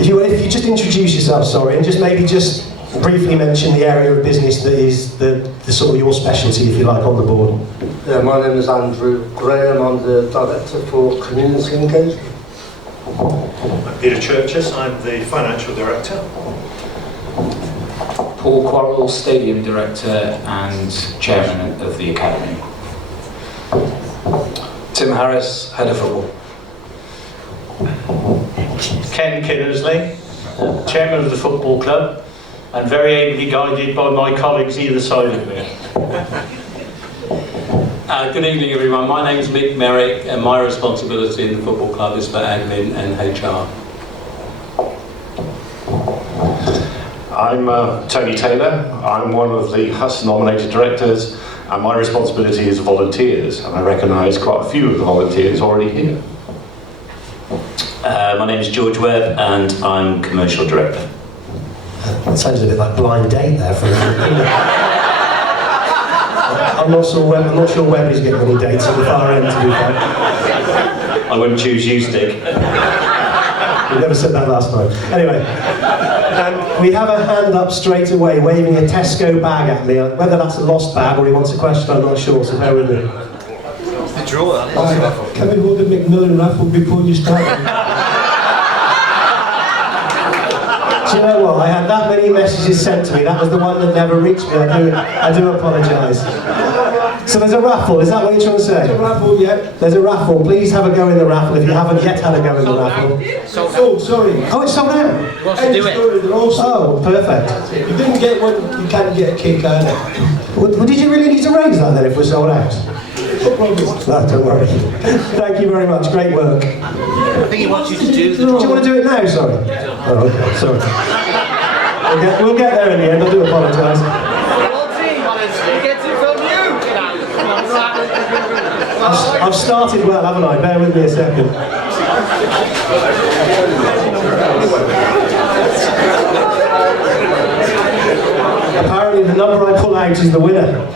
If you just introduce yourself, sorry, and just maybe just briefly mention the area of business that is the sort of your specialty, if you like, on the board. Yeah, my name is Andrew Graham. I'm the Director for Community Engagement. I'm Peter Churches. I'm the Financial Director. Paul Quarrell, Stadium Director and Chairman of the Academy. Tim Harris, Head of Football. Ken Kinnersley, Chairman of the Football Club, and very ably guided by my colleagues either side of me. Good evening, everyone. My name is Mick Merrick, and my responsibility in the football club is for admin and HR. I'm Tony Taylor. I'm one of the HUS nominated directors, and my responsibility is volunteers, and I recognise quite a few of the volunteers already here. My name is George Webb, and I'm Commercial Director. That sounded a bit like Blind Date there for a minute. I'm not sure Webb is getting any dates at the far end, to be fair. I wouldn't choose you, Stick. We never said that last time. Anyway, we have a hand up straight away, waving a Tesco bag at me. Whether that's a lost bag or he wants a question, I'm not sure, so bear with me. The drawer. Can we hold the McMillan raffle before you start? Do you know what? I had that many messages sent to me. That was the one that never reached me. I do apologise. So there's a raffle. Is that what you're trying to say? There's a raffle, yeah. There's a raffle. Please have a go in the raffle if you haven't yet had a go in the raffle. Oh, sorry. Oh, it's sold out. Wants to do it. Oh, perfect. You didn't get one, you can't get a cake out of it. Well, did you really need to raise that then if we're sold out? No problem. No, don't worry. Thank you very much. Great work. I think he wants you to do the Do you want to do it now? Sorry. Oh, okay. Sorry. We'll get there in the end. I do apologise. I've started well, haven't I? Bear with me a second. Apparently the number I pull out is the winner.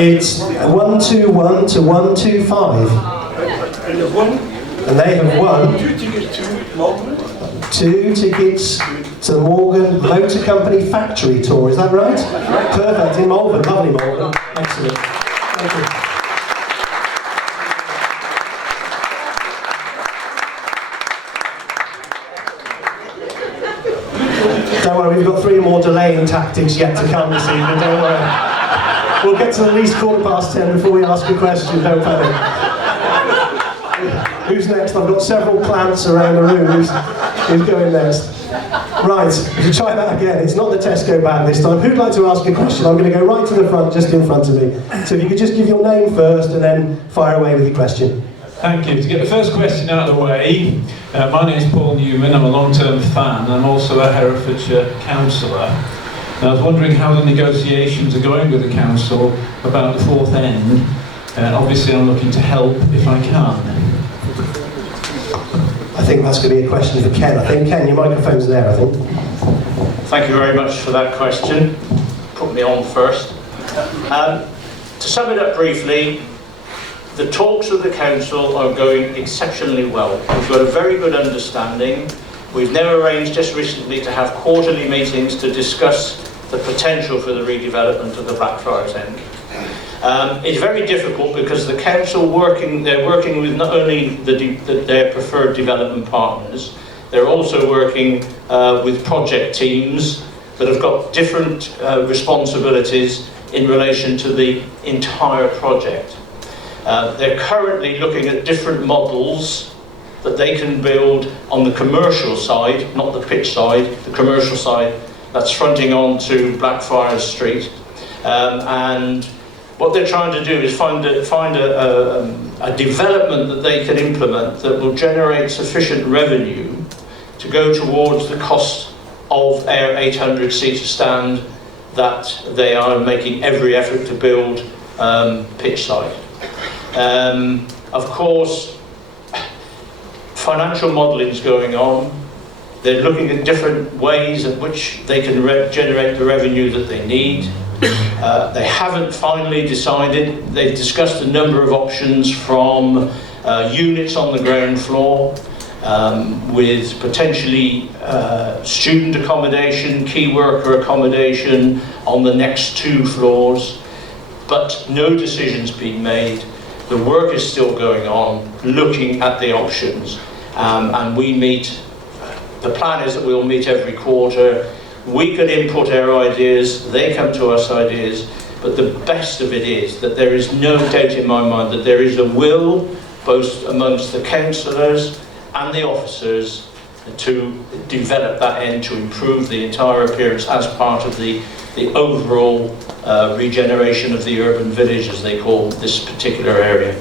It's 121 to 125. And they have won 2 tickets to the Morgan Motor Company factory tour. Is that right? Perfect. In Malvern. Lovely Malvern. Excellent. Thank you. Don't worry, we've got 3 more delaying tactics yet to come this evening, don't worry. We'll get to at least 10:15 before we ask a question, don't panic. Who's next? I've got several plants around the room. Who's going next? Right, to try that again. It's not the Tesco bag this time. Who'd like to ask a question? I'm going to go right to the front, just in front of me. So if you could just give your name first and then fire away with your question. Thank you. To get the first question out of the way, my name is Paul Newman. I'm a long-term fan. I'm also a Herefordshire councillor. And I was wondering how the negotiations are going with the council about the fourth end. Obviously, I'm looking to help if I can. I think that's going to be a question for Ken. I think, Ken, your microphone's there, I think. Thank you very much for that question. Put me on first. To sum it up briefly, the talks with the council are going exceptionally well. We've got a very good understanding. We've now arranged just recently to have quarterly meetings to discuss the potential for the redevelopment of the Blackfriars End. It's very difficult because the council they're working with not only their preferred development partners, they're also working with project teams that have got different responsibilities in relation to the entire project. They're currently looking at different models that they can build on the commercial side, not the pitch side, the commercial side that's fronting on to Blackfriars Street. And what they're trying to do is find a development that they can implement that will generate sufficient revenue to go towards the cost of our 800-seater stand that they are making every effort to build pitch side. Of course, financial modelling is going on. They're looking at different ways in which they can generate the revenue that they need. They haven't finally decided. They've discussed a number of options from units on the ground floor, with potentially student accommodation, key worker accommodation on the next 2 floors, but no decisions being made. The work is still going on, looking at the options, and we meet. The plan is that we'll meet every quarter. We can input our ideas, they come to us ideas, but the best of it is that there is no doubt in my mind that there is a will, both amongst the councillors and the officers, to develop that end, to improve the entire appearance as part of the overall regeneration of the urban village, as they call this particular area.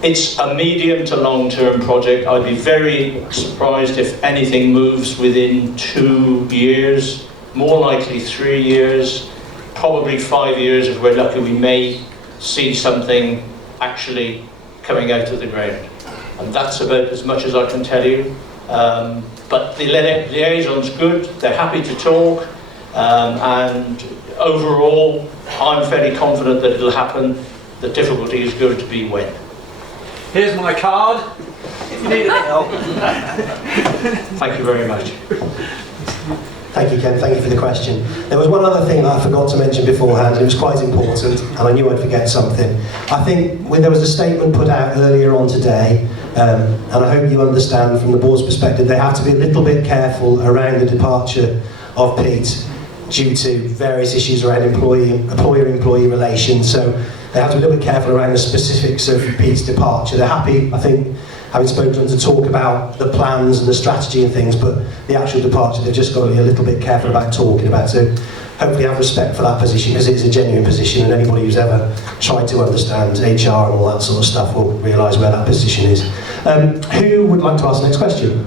It's a medium to long-term project. I'd be very surprised if anything moves within 2 years, more likely 3 years, probably 5 years if we're lucky. We may see something actually coming out of the ground. And that's about as much as I can tell you. But the liaison's good, they're happy to talk, and overall I'm fairly confident that it'll happen. The difficulty is going to be when. Here's my card, if you need any help. Thank you very much. Thank you, Ken. Thank you for the question. There was one other thing that I forgot to mention beforehand, and it was quite important, and I knew I'd forget something. I think there was a statement put out earlier on today, and I hope you understand from the board's perspective, they have to be a little bit careful around the departure of Pete due to various issues around employer-employee relations. So they have to be a little bit careful around the specifics of Pete's departure. They're happy, I think, having spoken to them, to talk about the plans and the strategy and things, but the actual departure, they've just got to be a little bit careful about talking about. So hopefully have respect for that position, because it's a genuine position, and anybody who's ever tried to understand HR and all that sort of stuff will realise where that position is. Who would like to ask the next question?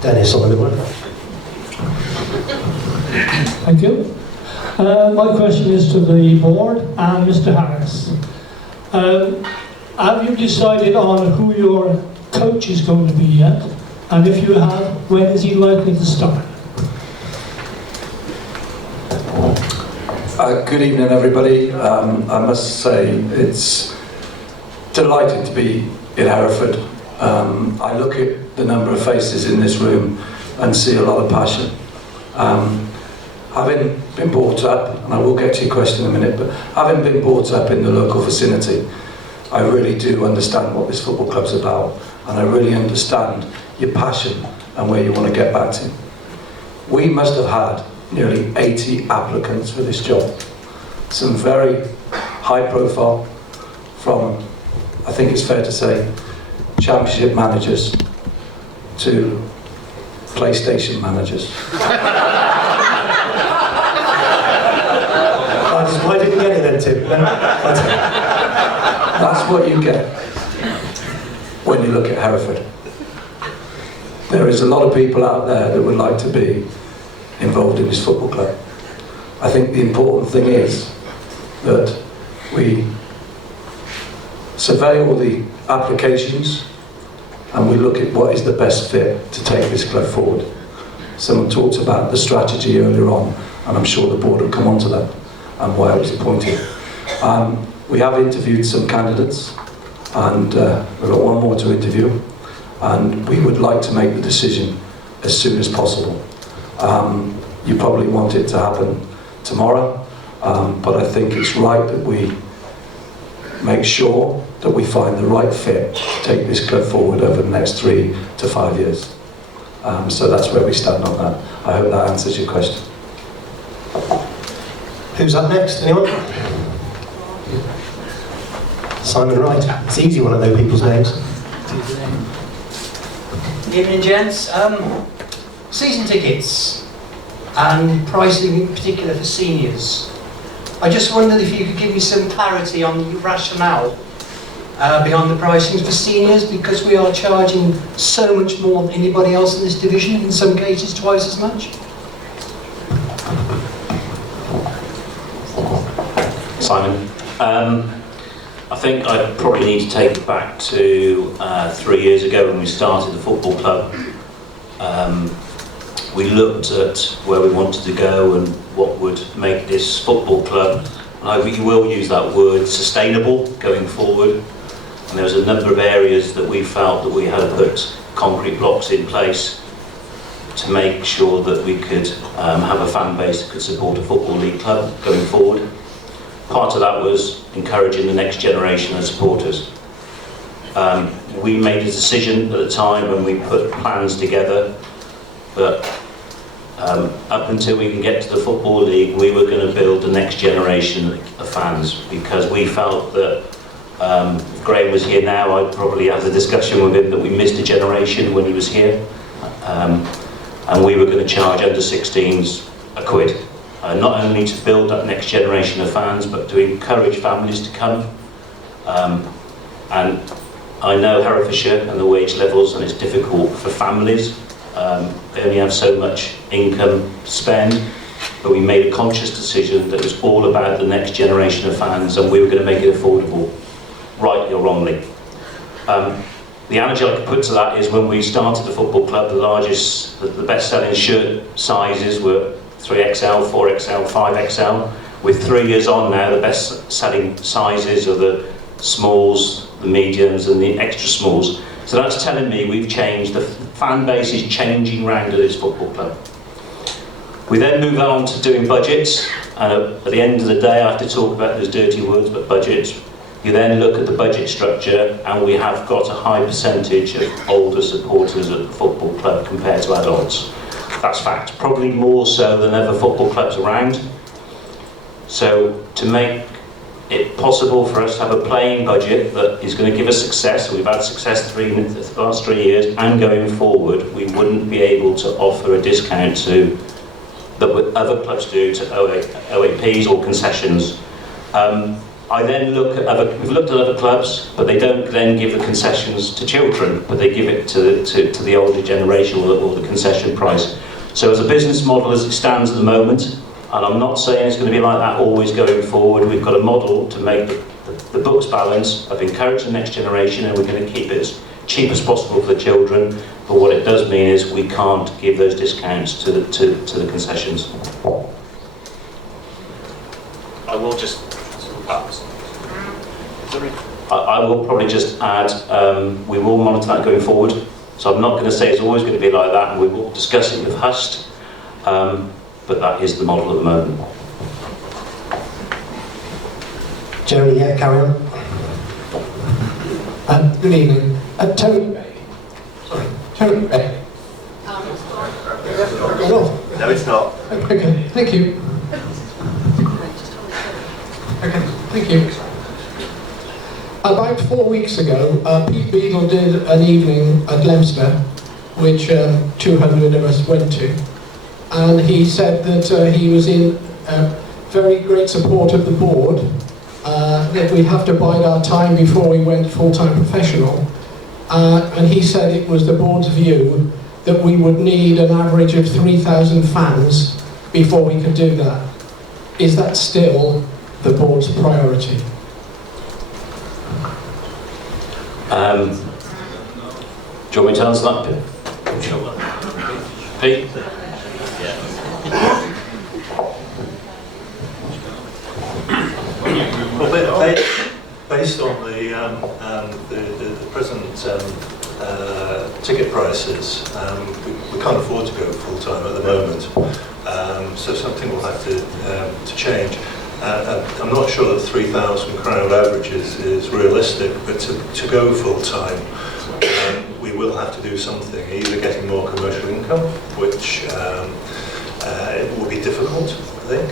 Dennis on the middle. Thank you. My question is to the board and Mr. Harris. Have you decided on who your coach is going to be yet? And if you have, when is he likely to start? Good evening, everybody. I must say it's delighted to be in Hereford. I look at the number of faces in this room and see a lot of passion. Having been brought up, and I will get to your question in a minute, but having been brought up in the local vicinity, I really do understand what this football club's about, and I really understand your passion and where you want to get back to. We must have had nearly 80 applicants for this job. Some very high profile, from, I think it's fair to say, championship managers to PlayStation managers. Why didn't you get it then, Tim? That's what you get when you look at Hereford. There is a lot of people out there that would like to be involved in this football club. I think the important thing is that we survey all the applications and we look at what is the best fit to take this club forward. Someone talked about the strategy earlier on, and I'm sure the board will come on to that and why I was appointed. We have interviewed some candidates, and we've got one more to interview, and we would like to make the decision as soon as possible. You probably want it to happen tomorrow, but I think it's right that we make sure that we find the right fit to take this club forward over the next 3 to 5 years. So that's where we stand on that. I hope that answers your question. Who's up next? Anyone? Simon Wright. It's easy when I know people's names. Good evening, gents. Season tickets and pricing in particular for seniors. I just wondered if you could give me some clarity on the rationale behind the pricing for seniors, because we are charging so much more than anybody else in this division, in some cases twice as much. Simon. I think I probably need to take it back to 3 years ago when we started the football club. We looked at where we wanted to go and what would make this football club, and I really will use that word, sustainable going forward. And there was a number of areas that we felt that we had to put concrete blocks in place to make sure that we could have a fan base that could support a Football League club going forward. Part of that was encouraging the next generation of supporters. We made a decision at the time when we put plans together that up until we can get to the Football League, we were going to build the next generation of fans, because we felt that if Graham was here now, I'd probably have the discussion with him that we missed a generation when he was here, and we were going to charge under 16s £1, not only to build that next generation of fans, but to encourage families to come. And I know Herefordshire and the wage levels, and it's difficult for families. They only have so much income to spend, but we made a conscious decision that it was all about the next generation of fans, and we were going to make it affordable, rightly or wrongly. The analogy I could put to that is when we started the football club, the best-selling shirt sizes were 3XL, 4XL, 5XL. With 3 years on now, the best-selling sizes are the smalls, the mediums, and the extra smalls. So that's telling me we've changed, the fan base is changing round at this football club. We then move on to doing budgets, and at the end of the day, I have to talk about those dirty words, but budgets. You then look at the budget structure, and we have got a high percentage of older supporters at the football club compared to adults. That's fact, probably more so than other football clubs around. So to make it possible for us to have a playing budget that is going to give us success, we've had success the last 3 years, and going forward, we wouldn't be able to offer a discount to that other clubs do to OAPs or concessions. I then look at we've looked at other clubs, but they don't then give the concessions to children, but they give it to the older generation or the concession price. So as a business model as it stands at the moment, and I'm not saying it's going to be like that always going forward, we've got a model to make the books balance of encouraging the next generation, and we're going to keep it as cheap as possible for the children. But what it does mean is we can't give those discounts to the concessions. I will just... I will probably just add, we will monitor that going forward. So I'm not going to say it's always going to be like that, and we will discuss it with Hust, but that is the model at the moment. Jeremy, yeah, carry on. Good evening. Tony Ray. Sorry, Tony Ray. No, it's not. Okay, thank you. Okay, thank you. About 4 weeks ago, Pete Beadle did an evening at Leicester, which 200 of us went to, and he said that he was in very great support of the board, that we'd have to bide our time before we went full-time professional, and he said it was the board's view that we would need an average of 3,000 fans before we could do that. Is that still the board's priority? Do you want me to answer that bit? Sure. Pete? Well, based on the present ticket prices, we can't afford to go full-time at the moment, so something will have to change. I'm not sure that £3,000 crowd average is realistic, but to go full-time, we will have to do something, either getting more commercial income, which it will be difficult, I think,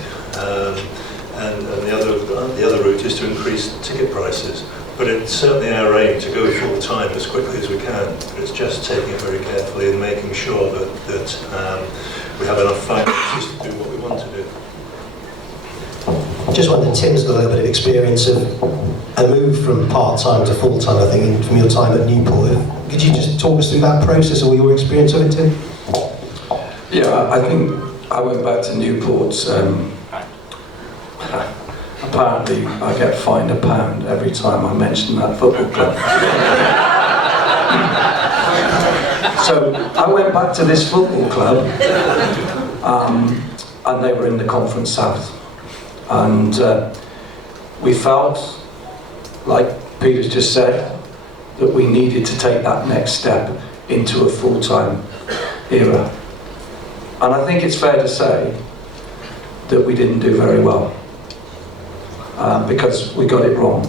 and the other route is to increase ticket prices. But it's certainly our aim to go full-time as quickly as we can, but it's just taking it very carefully and making sure that we have enough finances to do what we want to do. Just wondered, Tim's got a little bit of experience of a move from part-time to full-time, I think, from your time at Newport. Could you just talk us through that process or your experience of it, Tim? Yeah, I think I went back to Newport. Apparently, I get fined £1 every time I mention that football club. So I went back to this football club, and they were in the Conference South. And we felt, like Peter's just said, that we needed to take that next step into a full-time era. And I think it's fair to say that we didn't do very well, because we got it wrong.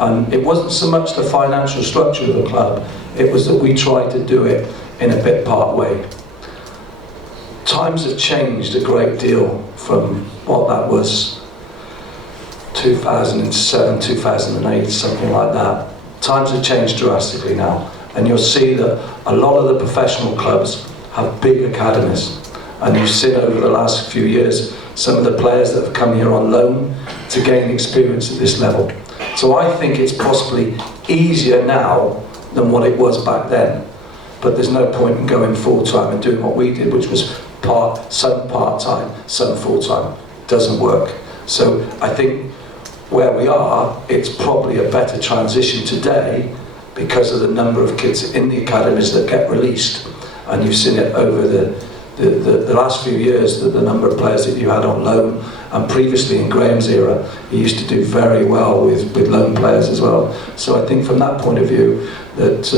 And it wasn't so much the financial structure of the club, it was that we tried to do it in a bit part way. Times have changed a great deal from what that was 2007, 2008, something like that. Times have changed drastically now, and you'll see that a lot of the professional clubs have big academies, and you've seen over the last few years some of the players that have come here on loan to gain experience at this level. So I think it's possibly easier now than what it was back then, but there's no point in going full-time and doing what we did, which was some part-time, some full-time. Doesn't work. So I think where we are, it's probably a better transition today because of the number of kids in the academies that get released, and you've seen it over the last few years, the number of players that you had on loan, and previously in Graham's era, he used to do very well with loan players as well. So I think from that point of view, that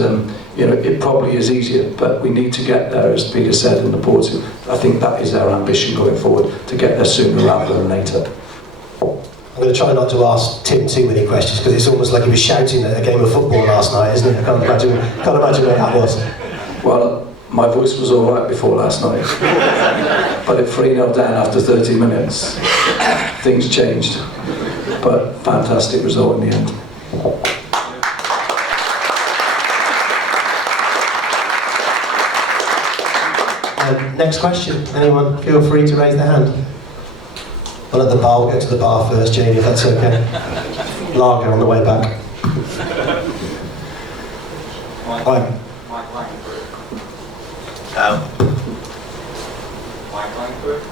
it probably is easier, but we need to get there, as Peter said, and the board. I think that is our ambition going forward, to get there sooner rather than later. I'm going to try not to ask Tim too many questions, because it's almost like he was shouting at a game of football last night, isn't it? I can't imagine what that was. Well, my voice was all right before last night, but at 3-0 down after 30 minutes, things changed. But fantastic result in the end. Next question. Anyone feel free to raise their hand? Well, at the bar, we'll go to the bar first, Jamie, if that's okay. Lager on the way back. Hi. Mike Langford. Mike Langford.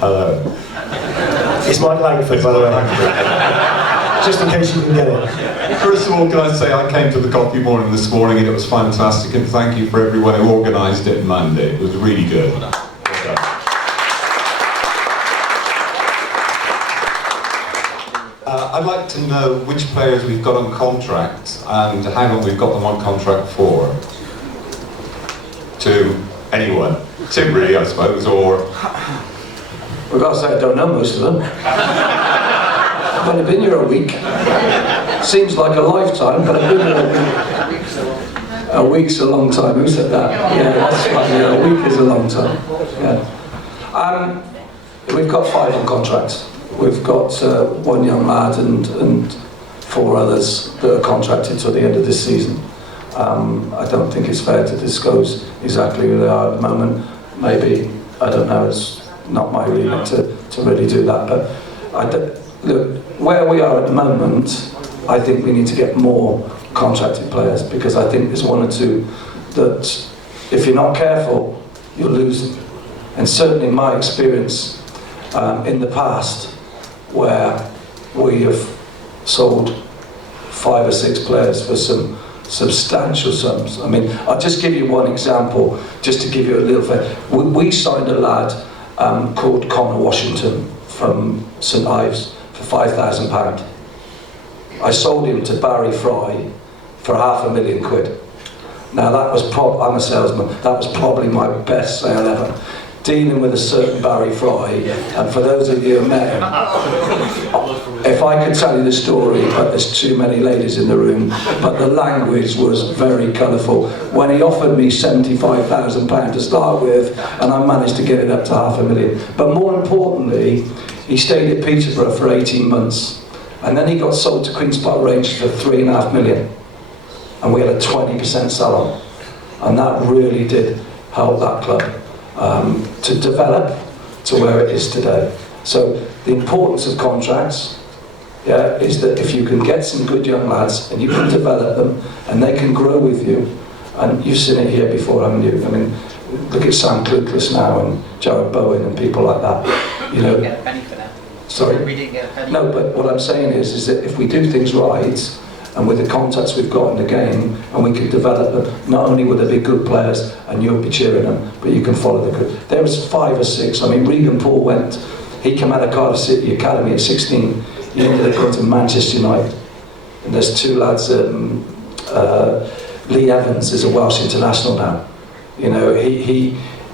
Hello. It's Mike Langford, by the way. Just in case you didn't get it. First of all, can I say I came to the coffee morning this morning and it was fantastic, and thank you for everyone who organised it Monday. It was really good. Well done. I'd like to know which players we've got on contract and how long we've got them on contract for. To anyone. Tim, really, I suppose, or... We've got to say I don't know most of them. I've only been here a week. Seems like a lifetime, but I've been here a week. A week's a long time. Who said that? Yeah, that's right. Yeah, a week is a long time. Yeah. We've got 5 on contract. We've got 1 young lad and 4 others that are contracted till the end of this season. I don't think it's fair to disclose exactly who they are at the moment. Maybe, I don't know, it's not my remit to really do that. But look, where we are at the moment, I think we need to get more contracted players, because I think there's 1 or 2 that, if you're not careful, you'll lose them. And certainly my experience in the past, where we have sold 5 or 6 players for some substantial sums. I mean, I'll just give you one example, just to give you a little bit. We signed a lad called Connor Washington from St Ives for £5,000. I sold him to Barry Fry for £500,000. Now that was I'm a salesman, that was probably my best sale ever. Dealing with a certain Barry Fry, and for those of you who met him, if I could tell you the story, but there's too many ladies in the room, but the language was very colourful. When he offered me £75,000 to start with, and I managed to get it up to £500,000. But more importantly, he stayed at Peterborough for 18 months, and then he got sold to Queen's Park Rangers for £3.5 million, and we had a 20% sell-on, and that really did help that club to develop to where it is today. So the importance of contracts, is that if you can get some good young lads and you can develop them and they can grow with you, and you've seen it here before, haven't you? I mean, look at Sam Clucas now and Jared Bowen and people like that. You know. We didn't get a penny for that. Sorry? We didn't get a penny. No, but what I'm saying is that if we do things right, and with the contacts we've got in the game, and we can develop them, not only will there be good players and you'll be cheering them, but you can follow the good. There was 5 or 6. I mean, Regan Paul he came out of Cardiff City Academy at 16. he ended up going to Manchester United. And there's two lads, Lee Evans is a Welsh international now. You know,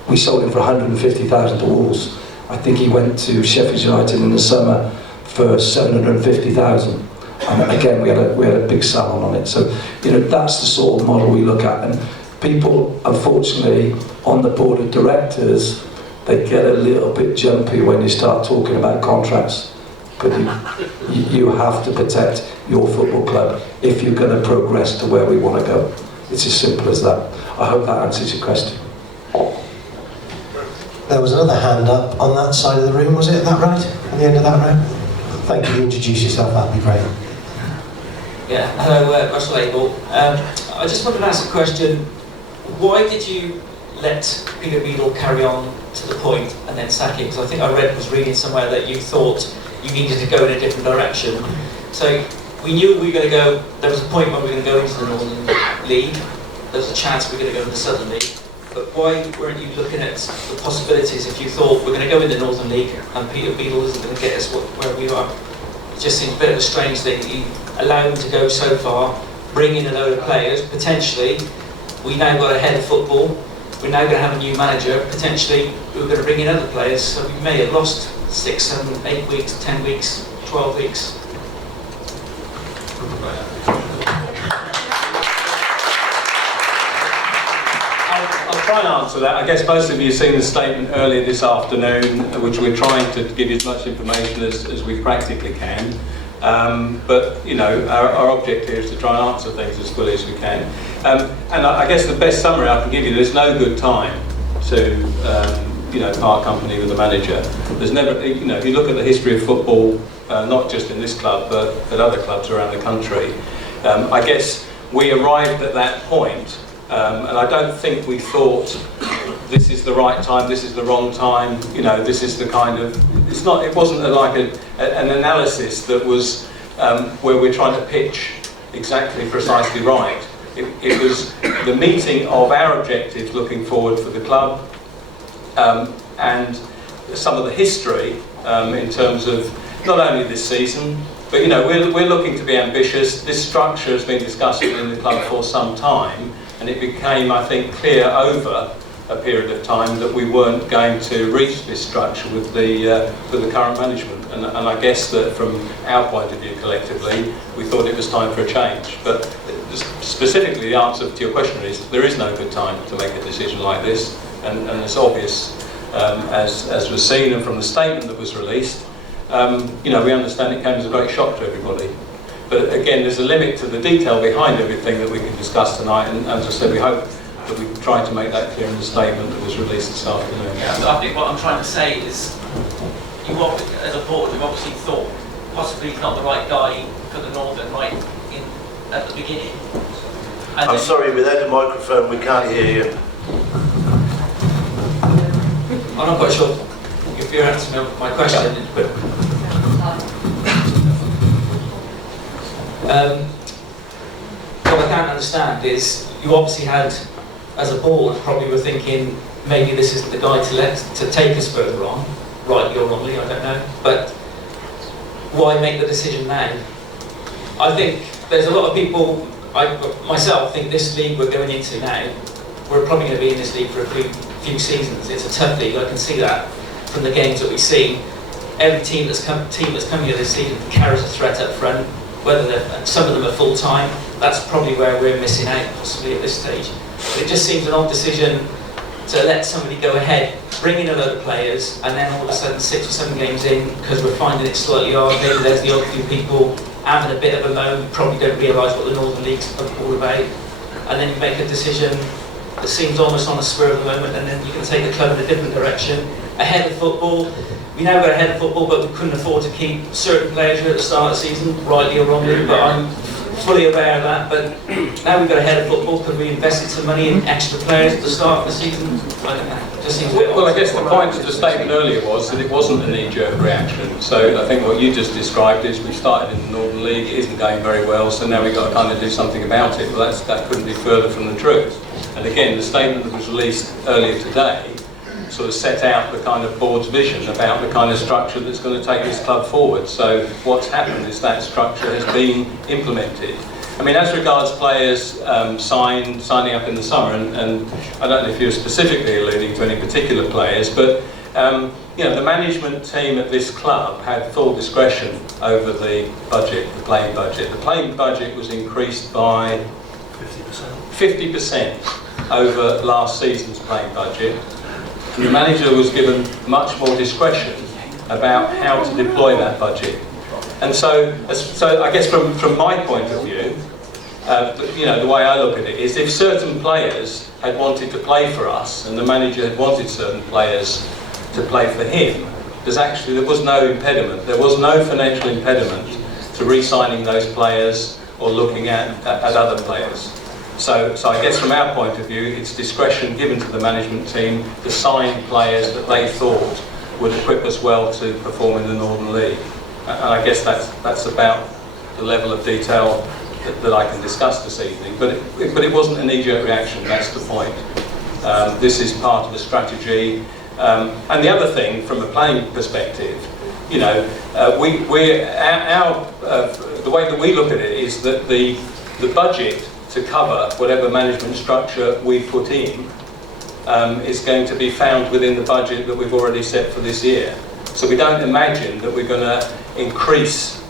we sold him for 150,000 to Wolves. I think he went to Sheffield United in the summer for 750,000. And again, we had a big salon on it. So, you know, that's the sort of model we look at. And people, unfortunately, on the board of directors, they get a little bit jumpy when you start talking about contracts. But you have to protect your football club if you're going to progress to where we want to go. It's as simple as that. I hope that answers your question. There was another hand up on that side of the room, was it? That right? At the end of that row? Thank you. Introduce yourself, that'd be great. Yeah, hello, Russell Abel. I just wanted to ask a question. Why did you let Peter Beadle carry on to the point and then sack him? Because I think I was reading somewhere that you thought you needed to go in a different direction. So we knew we were going to go, there was a point when we were going to go into the Northern League. There was a chance we were going to go in the Southern League. But why weren't you looking at the possibilities if you thought we're going to go in the Northern League and Peter Beadle isn't going to get us where we are? It just seems a bit of a strange thing that you allow him to go so far, bring in a load of players, potentially. We now got ahead of football. We're now going to have a new manager. Potentially, we're going to bring in other players. So we may have lost 6, 7, 8 weeks, 10 weeks, 12 weeks. I'll try and answer that. I guess most of you have seen the statement earlier this afternoon, which we're trying to give you as much information as we practically can. But, you know, our objective is to try and answer things as fully as we can. And I guess the best summary I can give you, there's no good time to, you know, part company with a manager. There's never, you know, if you look at the history of football, not just in this club, but at other clubs around the country, I guess we arrived at that point, and I don't think we thought this is the right time, this is the wrong time, you know, this is the kind of, it wasn't like an analysis that was where we're trying to pitch exactly precisely right. It was the meeting of our objectives looking forward for the club, and some of the history in terms of not only this season, but, you know, we're looking to be ambitious. This structure has been discussed in the club for some time, and it became, I think, clear over a period of time that we weren't going to reach this structure with the current management. And I guess that from our point of view collectively, we thought it was time for a change. But specifically, the answer to your question is there is no good time to make a decision like this, and it's obvious, as was seen and from the statement that was released. You know, we understand it came as a great shock to everybody. But again, there's a limit to the detail behind everything that we can discuss tonight, and as I said, we hope that we tried to make that clear in the statement that was released this afternoon. Yeah, I think what I'm trying to say is, you as a board, you've obviously thought possibly he's not the right guy for the Northern right at the beginning. And I'm sorry, without a microphone we can't hear you. I'm not quite sure if you're answering my question, but what I can't understand is you obviously had, as a board, probably were thinking maybe this isn't the guy to take us further on, rightly or wrongly, I don't know. But why make the decision now? I think there's a lot of people, I myself think this league we're going into now, we're probably going to be in this league for a few seasons. It's a tough league, I can see that from the games that we've seen. Every team that's coming here this season carries a threat up front, whether some of them are full-time. That's probably where we're missing out, possibly at this stage. But it just seems an odd decision to let somebody go ahead, bring in a load of players, and then all of a sudden 6 or 7 games in, because we're finding it slightly hard, maybe there's the odd few people having a bit of a moan, probably don't realise what the Northern League's all about, and then you make a decision that seems almost on the spur of the moment, and then you can take the club in a different direction, ahead of football. We now got ahead of football, but we couldn't afford to keep certain players here at the start of the season, rightly or wrongly, but I'm fully aware of that. But now we've got ahead of football because we invested some money in extra players at the start of the season. I don't know. It just seems a bit well, I guess the point of the statement earlier was that it wasn't a knee-jerk reaction. So I think what you just described is we started in the Northern League, it isn't going very well, so now we've got to kind of do something about it. Well, that couldn't be further from the truth. And again, the statement that was released earlier today sort of set out the kind of board's vision about the kind of structure that's going to take this club forward. So what's happened is that structure has been implemented. I mean, as regards players signing up in the summer, and I don't know if you're specifically alluding to any particular players, but you know, the management team at this club had full discretion over the budget, the playing budget. The playing budget was increased by 50% over last season's playing budget. And the manager was given much more discretion about how to deploy that budget. And so I guess from my point of view, you know, the way I look at it is, if certain players had wanted to play for us and the manager had wanted certain players to play for him, there was no impediment. There was no financial impediment to re-signing those players or looking at other players. So I guess from our point of view, it's discretion given to the management team to sign players that they thought would equip us well to perform in the Northern League. And I guess that's about the level of detail that I can discuss this evening. But it wasn't a knee-jerk reaction, that's the point. This is part of the strategy. And the other thing, from a playing perspective, you know, the way that we look at it is that the budget to cover whatever management structure we put in is going to be found within the budget that we've already set for this year. So we don't imagine that we're going to increase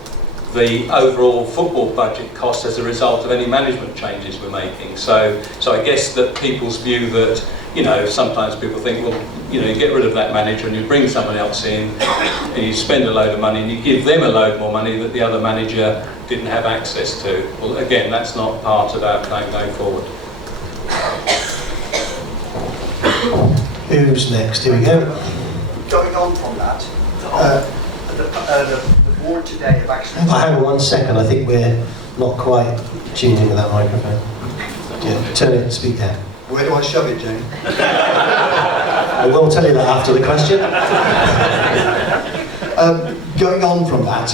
the overall football budget cost as a result of any management changes we're making. So I guess that people's view that, you know, sometimes people think, well, you know, you get rid of that manager and you bring someone else in and you spend a load of money and you give them a load more money that the other manager didn't have access to. Well, again, that's not part of our plan going forward. Who's next? Here we go. Going on from that, the board today have actually... Hang on 1 second, I think we're not quite tuned in with that microphone. Yeah, turn it, speak there. Where do I shove it, Jane? I will tell you that after the question. Going on from that,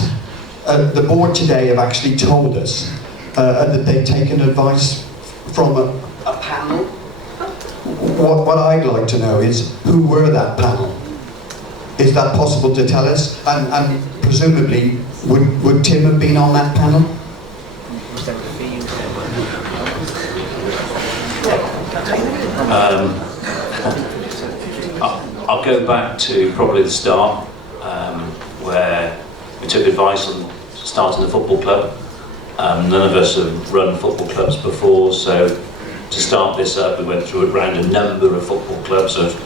the board today have actually told us that they've taken advice from a panel. What I'd like to know is, who were that panel? Is that possible to tell us? And presumably, would Tim have been on that panel? I'll go back to probably the start, where we took advice on starting the football club. None of us have run football clubs before, so to start this up, we went through around a number of football clubs of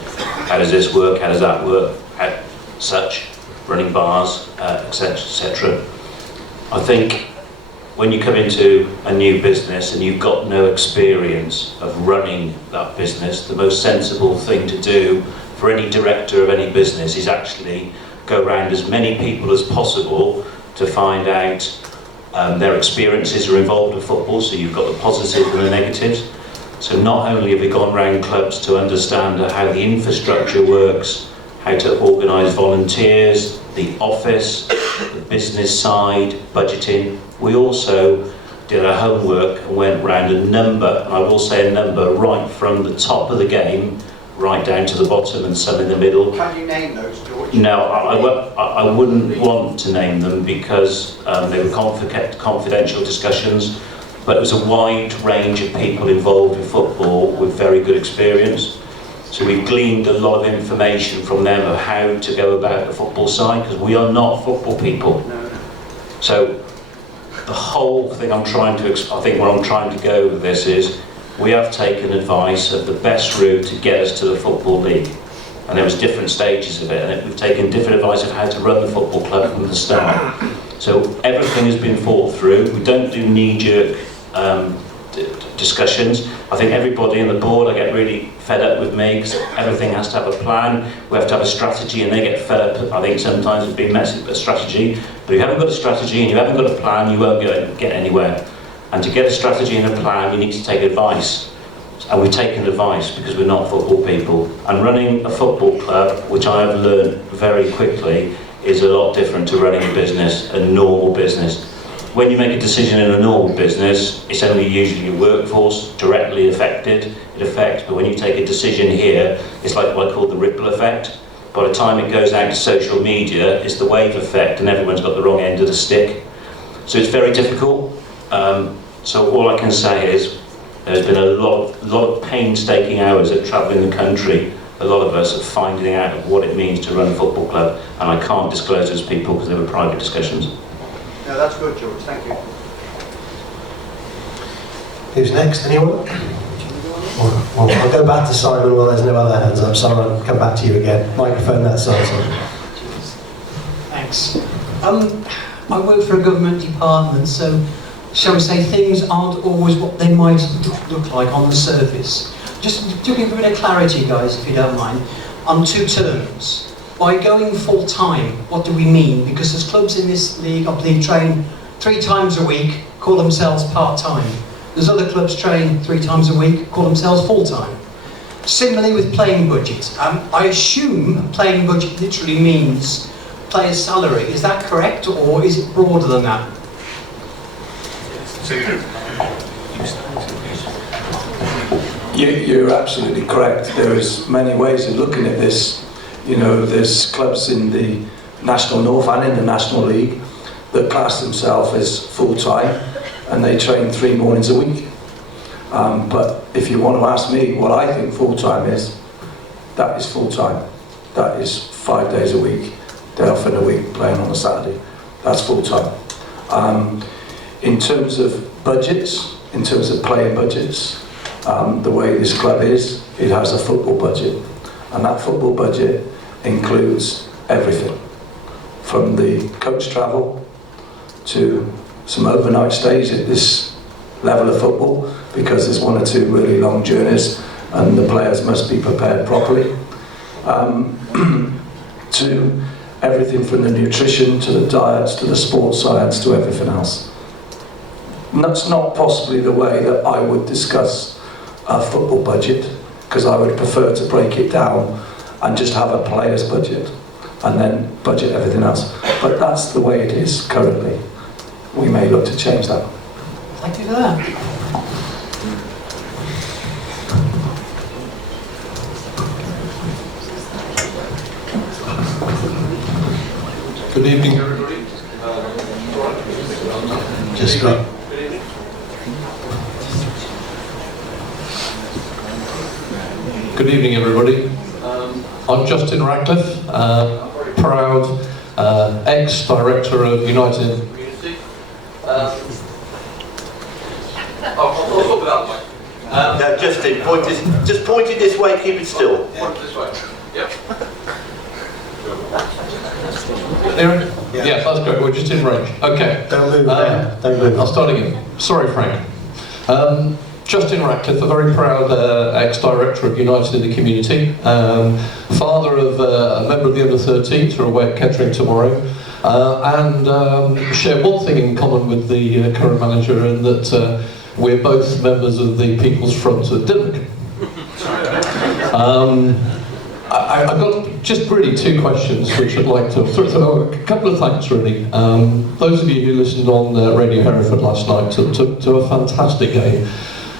how does this work, how does that work, such, running bars, etc., etc. I think when you come into a new business and you've got no experience of running that business, the most sensible thing to do for any director of any business is actually go around as many people as possible to find out their experiences are involved with football, so you've got the positives and the negatives. So not only have we gone around clubs to understand how the infrastructure works, how to organise volunteers, the office, the business side, budgeting, we also did our homework and went round a number, and I will say a number, right from the top of the game right down to the bottom and some in the middle. Can you name those, George? No, I wouldn't want to name them because they were confidential discussions, but it was a wide range of people involved in football with very good experience. So we've gleaned a lot of information from them of how to go about the football side, because we are not football people. So the whole thing I think where I'm trying to go with this is, we have taken advice of the best route to get us to the Football League. And there was different stages of it, and we've taken different advice of how to run the football club from the start. So everything has been thought through. We don't do knee-jerk discussions. I think everybody in the board, I get really fed up with me because everything has to have a plan. We have to have a strategy, and they get fed up, I think, sometimes with being messy with a strategy. But if you haven't got a strategy and you haven't got a plan, you won't get anywhere. And to get a strategy and a plan, you need to take advice. And we've taken advice because we're not football people. And running a football club, which I have learned very quickly, is a lot different to running a business, a normal business. when you make a decision in a normal business, it's only usually your workforce directly affected, but when you take a decision here, it's like what I call the ripple effect. By the time it goes out to social media, it's the wave effect and everyone's got the wrong end of the stick. So it's very difficult. So all I can say is there's been a lot of painstaking hours of travelling the country, a lot of us, of finding out what it means to run a football club, and I can't disclose those people because they were private discussions. No, that's good, George. Thank you. Who's next? Anyone? Well, I'll go back to Simon while there's no other hands up. Simon, I'll come back to you again. Microphone that side. Thanks. I work for a government department, so shall we say things aren't always what they might look like on the surface. Just to give a bit of clarity, guys, if you don't mind, on two terms. By going full-time, what do we mean? Because there's clubs in this league, I believe, train 3 times a week, call themselves part-time. There's other clubs train 3 times a week, call themselves full-time. Similarly with playing budgets. I assume playing budget literally means player's salary. Is that correct, or is it broader than that? You're absolutely correct. There is many ways of looking at this. You know, there's clubs in the National North and in the National League that class themselves as full-time, and they train 3 mornings a week. But if you want to ask me what I think full-time is, that is full-time. That is 5 days a week, day off in a week, playing on a Saturday. That's full-time. In terms of budgets, in terms of playing budgets, the way this club is, it has a football budget. And that football budget includes everything, from the coach travel to some overnight stays at this level of football, because there's 1 or 2 really long journeys and the players must be prepared properly, to everything from the nutrition to the diets to the sports science to everything else. And that's not possibly the way that I would discuss a football budget, because I would prefer to break it down and just have a player's budget and then budget everything else. But that's the way it is currently. We may look to change that. Thank you for that. Good evening, everybody. Just right. Good evening, everybody. I'm Justin Radcliffe, proud ex-director of United Community. No, Justin, just point it this way, keep it still. Point this way. Yep. Aaron? Yeah, that's great. We're just in range. Okay. Don't move there. Don't move. I'll start again. Sorry, Frank. Justin Radcliffe, a very proud ex-director of United in the Community, father of a member of the under-13s who are away at Kettering tomorrow, and share one thing in common with the current manager, in that we're both members of the People's Front at Dillick. I've got just really 2 questions which I'd like to throw. A couple of thanks, really. Those of you who listened on Radio Hereford last night to a fantastic game.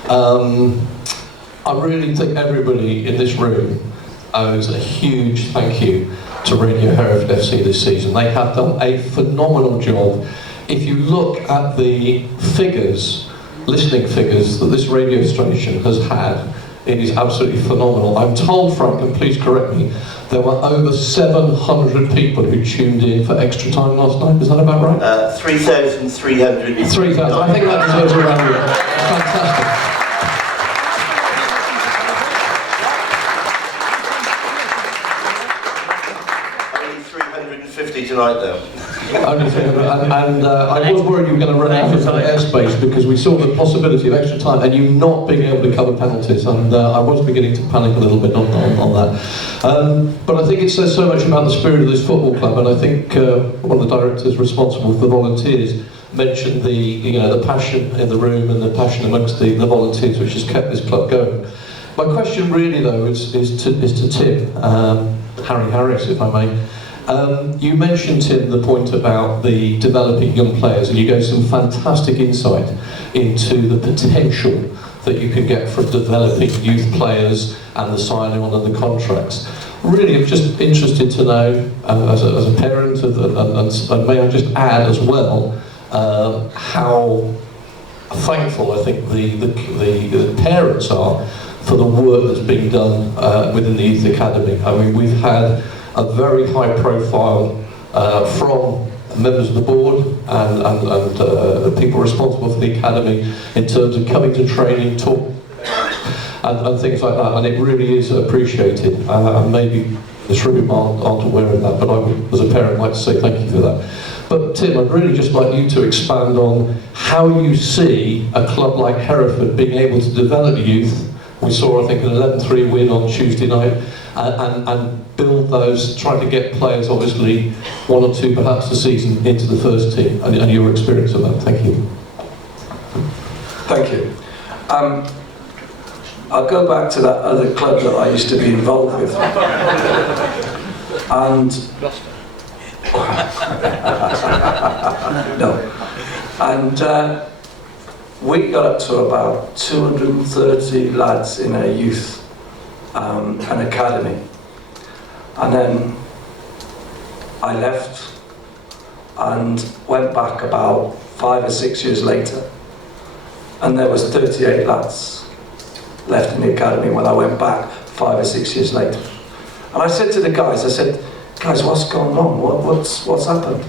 I really think everybody in this room owes a huge thank you to Radio Hereford FC this season. They have done a phenomenal job. If you look at the figures, listening figures that this radio station has had, it is absolutely phenomenal. I'm told, Frank, and please correct me, there were over 700 people who tuned in for extra time last night. Is that about right? 3,300. 3,000. I think that deserves a round of applause. Fantastic. Only 350 tonight, though. And I was worried you were going to run out of airspace, because we saw the possibility of extra time and you not being able to cover penalties, and I was beginning to panic a little bit on that. But I think it says so much about the spirit of this football club, and I think one of the directors responsible for the volunteers mentioned the passion in the room and the passion amongst the volunteers, which has kept this club going. My question really, though, is to Tim, Harry Harris, if I may. You mentioned, Tim, the point about the developing young players, and you gave some fantastic insight into the potential that you can get from developing youth players and the signing on of the contracts. Really, I'm just interested to know, as a parent, and may I just add as well, how thankful I think the parents are for the work that's being done within the Youth Academy. I mean, we've had a very high profile from members of the board and the people responsible for the academy in terms of coming to training, talk and things like that, and it really is appreciated. And maybe this room aren't aware of that, but I would, as a parent, like to say thank you for that. But Tim, I'd really just like you to expand on how you see a club like Hereford being able to develop youth. We saw, I think, an 11-3 win on Tuesday night, and build those, trying to get players, obviously, one or two perhaps a season into the first team, and your experience of that. Thank you. Thank you. I'll go back to that other club that I used to be involved with. And no. And we got up to about 230 lads in our youth an academy. And then I left and went back about 5 or 6 years later, and there was 38 lads left in the academy when I went back 5 or 6 years later. And I said to the guys, I said, guys, what's going on? What's happened?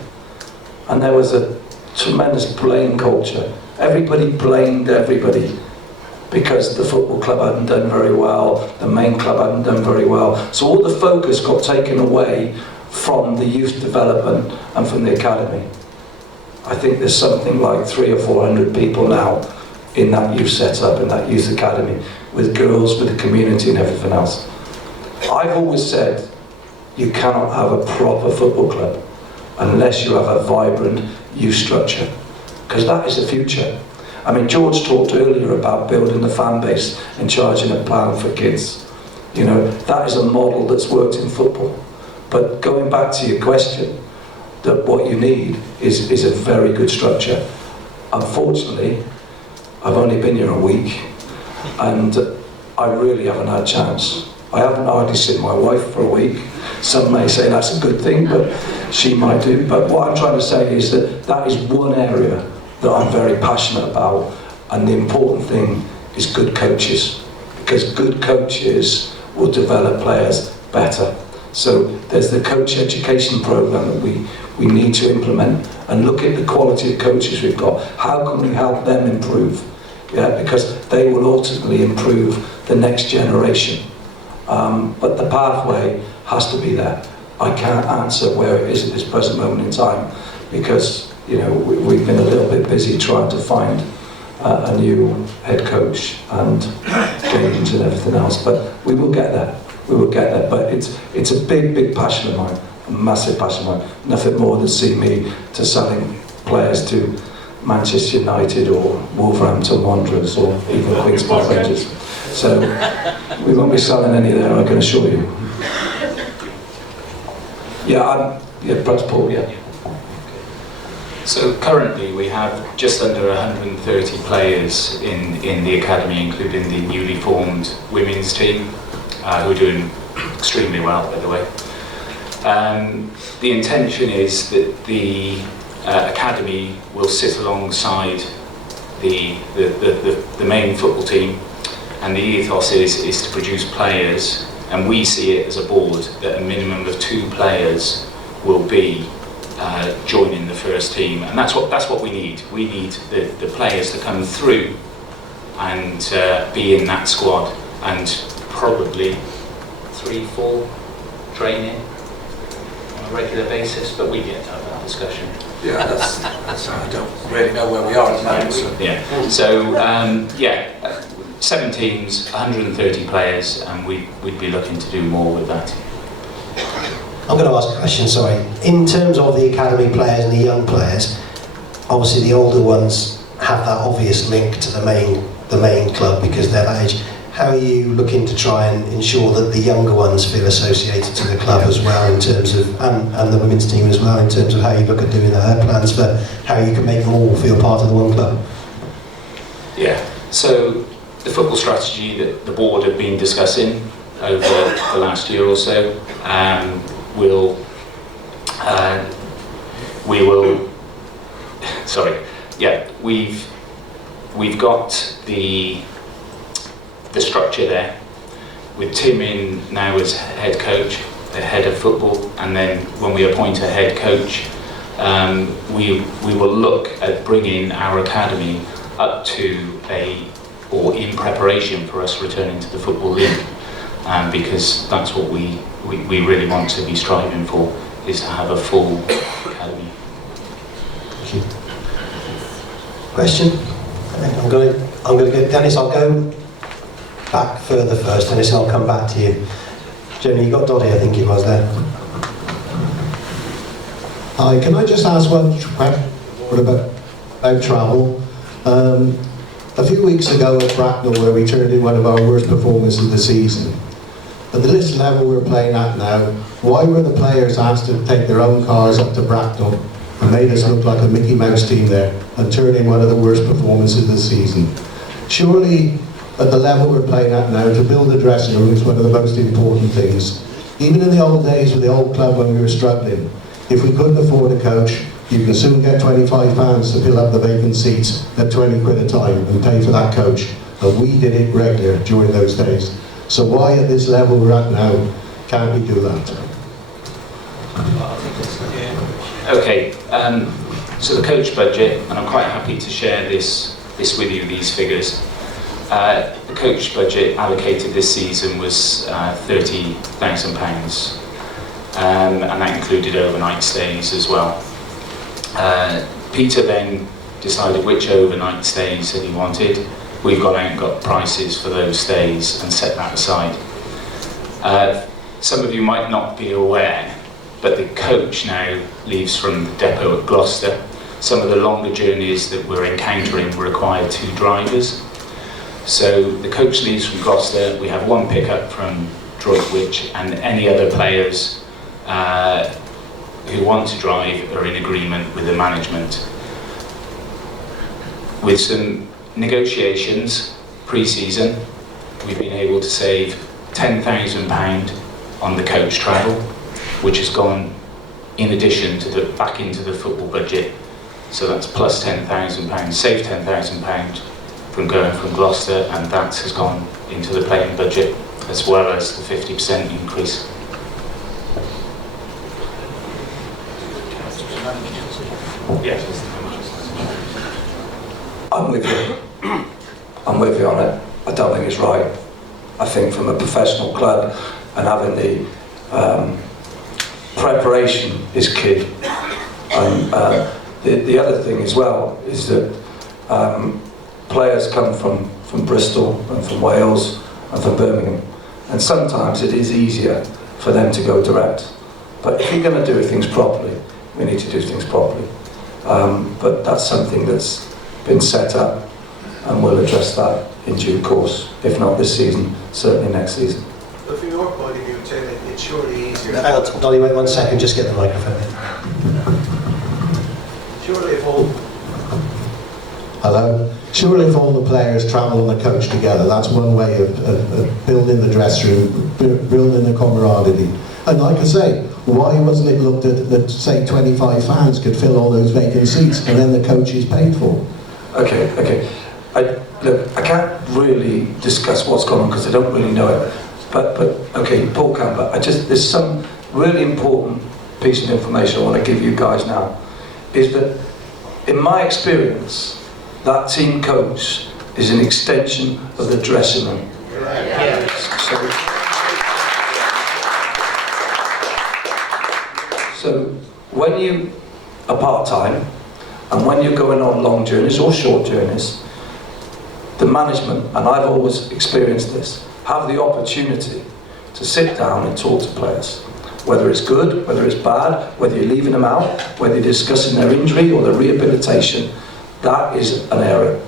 And there was a tremendous blame culture. Everybody blamed everybody because the football club hadn't done very well, the main club hadn't done very well. So all the focus got taken away from the youth development and from the academy. I think there's something like 300 or 400 people now in that youth setup, in that youth academy, with girls, with the community and everything else. I've always said you cannot have a proper football club unless you have a vibrant youth structure, because that is the future. I mean, George talked earlier about building the fan base and charging a pound for kids. You know, that is a model that's worked in football. But going back to your question, that what you need is a very good structure. Unfortunately, I've only been here a week, and I really haven't had a chance. I haven't hardly seen my wife for a week. Some may say that's a good thing, but she might do. But what I'm trying to say is that that is one area that I'm very passionate about, and the important thing is good coaches, because good coaches will develop players better. So there's the coach education program that we need to implement, and look at the quality of coaches we've got. How can we help them improve? Yeah, because they will ultimately improve the next generation. But the pathway has to be there. I can't answer where it is at this present moment in time, because you know, we've been a little bit busy trying to find a new head coach and games and everything else, but we will get there. We will get there. But it's a big passion of mine, a massive passion of mine. Nothing more than see me to selling players to Manchester United or Wolverhampton Wanderers or even Queen's Park Rangers. So we won't be selling any there, I can assure you. Yeah, perhaps Paul, yeah. So currently we have just under 130 players in the academy, including the newly formed women's team, who are doing extremely well, by the way. The intention is that the academy will sit alongside the main football team, and the ethos is to produce players, and we see it as a board that a minimum of 2 players will be joining the first team, and that's what we need. We need the players to come through and be in that squad, and probably 3-4 training on a regular basis, but we get to have that discussion. Yeah, that's I don't really know where we are at the moment. So. Yeah. So 7 teams, 130 players, and we'd be looking to do more with that. I'm going to ask a question, sorry. In terms of the academy players and the young players, obviously the older ones have that obvious link to the main club because they're that age. how are you looking to try and ensure that the younger ones feel associated to the club as well, in terms of, and the women's team as well, in terms of how you look at doing that, plans for how you can make them all feel part of the one club? Yeah, so the football strategy that the board have been discussing over the last year or so we've got the structure there, with Tim in now as head coach, the head of football, and then when we appoint a head coach, we will look at bringing our academy up to or in preparation for us returning to the Football League, because that's what we really want to be striving for, is to have a full academy. Thank you. Question? I'm going to go, Dennis, I'll go back further first, Dennis, and I'll come back to you. Jenny, you got Doddy, I think it was there. Hi, can I just ask one question about travel? A few weeks ago at Bracknell, where we turned in one of our worst performances of the season, at this level we're playing at now, why were the players asked to take their own cars up to Bracknell and made us look like a Mickey Mouse team there and turn in one of the worst performances of the season? Surely, at the level we're playing at now, to build a dressing room is one of the most important things. Even in the old days with the old club when we were struggling, if we couldn't afford a coach, you can soon get £25 to fill up the vacant seats at 20 quid a time and pay for that coach. And we did it regular during those days. So why at this level we're at now can't we do that? Okay, so the coach budget, and I'm quite happy to share this with you, these figures. The coach budget allocated this season was £30,000, and that included overnight stays as well. Peter then decided which overnight stays that he wanted. We've gone out and got prices for those stays and set that aside. Some of you might not be aware, but the coach now leaves from the depot at Gloucester. Some of the longer journeys that we're encountering require 2 drivers. So the coach leaves from Gloucester, we have 1 pickup from Droitwich, and any other players who want to drive are in agreement with the management. With some negotiations pre-season, we've been able to save £10,000 on the coach travel, which has gone in addition to back into the football budget. So that's plus £10,000, saved £10,000 from going from Gloucester, and that has gone into the playing budget, as well as the 50% increase. Yes. I'm with you. I'm with you on it. I don't think it's right. I think from a professional club and having the preparation is key. And the other thing as well is that players come from Bristol and from Wales and from Birmingham, and sometimes it is easier for them to go direct. But if you're going to do things properly, we need to do things properly. But that's something that's been set up, and we'll address that in due course. If not this season, certainly next season. But from your point of view, Tim, it's surely easier. Hang on, Dolly, wait 1 second, just get the microphone in. Surely if all... Hello? Surely if all the players travel on the coach together, that's one way of building the dressing room, building the camaraderie. And like I say, why wasn't it looked at that, say, 25 fans could fill all those vacant seats and then the coach is paid for? Okay. Look, I can't really discuss what's going on because I don't really know it. But okay, Paul can, but there's some really important piece of information I want to give you guys now, is that in my experience, that team coach is an extension of the dressing room. So when you are part-time and when you're going on long journeys or short journeys, the management, and I've always experienced this, have the opportunity to sit down and talk to players. Whether it's good, whether it's bad, whether you're leaving them out, whether you're discussing their injury or their rehabilitation, that is an area.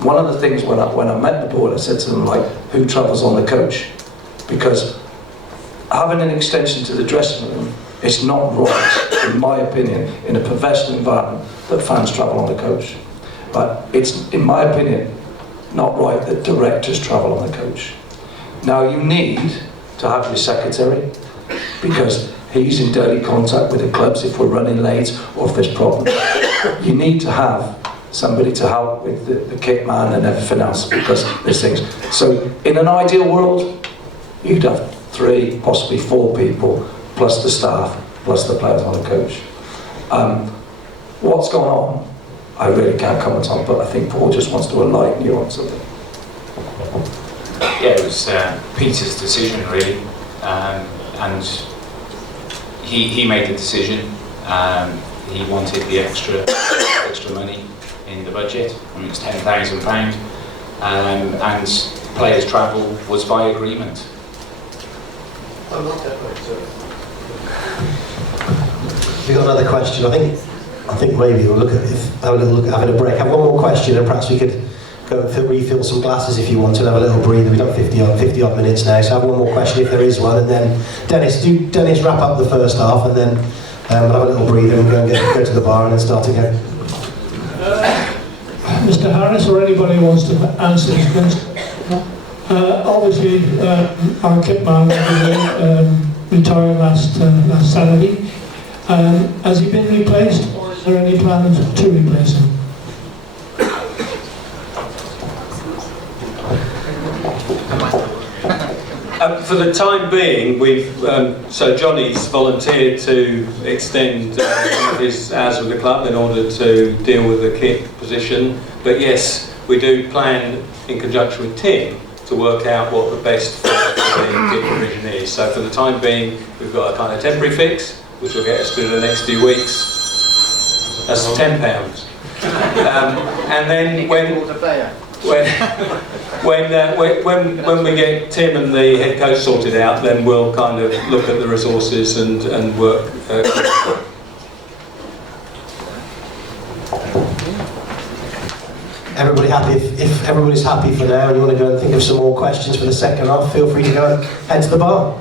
One of the things when I met the board, I said to them, like, who travels on the coach? Because having an extension to the dressing room, it's not right, in my opinion, in a professional environment, that fans travel on the coach. But it's, in my opinion, not right that directors travel on the coach. Now, you need to have your secretary, because he's in daily contact with the clubs if we're running late or if there's problems. You need to have somebody to help with the kit man and everything else, because there's things. So in an ideal world, you'd have 3, possibly 4 people, plus the staff, plus the players on the coach. What's going on, I really can't comment on, but I think Paul just wants to enlighten you on something. Yeah, it was Peter's decision, really, and he made the decision. He wanted the extra money in the budget. I mean, it's £10,000, and players' travel was by agreement. We've got another question. I think maybe we'll have a little look at having a break. Have one more question, and perhaps we could go and refill some glasses if you want to, and have a little breather. We've done 50 odd minutes now, so have one more question if there is one, and then Dennis wrap up the first half, and then we'll have a little breather and go to the bar and then start again. Mr. Harris, or anybody who wants to answer this question. Obviously, our kit man retired last Saturday. Has he been replaced, or is there any plans to replace him? For the time being, we've so Johnny's volunteered to extend some of his hours with the club in order to deal with the kit position. But yes, we do plan in conjunction with Tim to work out what the best fit for the kit provision is. So for the time being, we've got a kind of temporary fix, which will get us through the next few weeks. That's £10. And then when we get Tim and the head coach sorted out, then we'll kind of look at the resources and work. Everybody happy? If everybody's happy for now and you want to go and think of some more questions for the second half, feel free to go and head to the bar.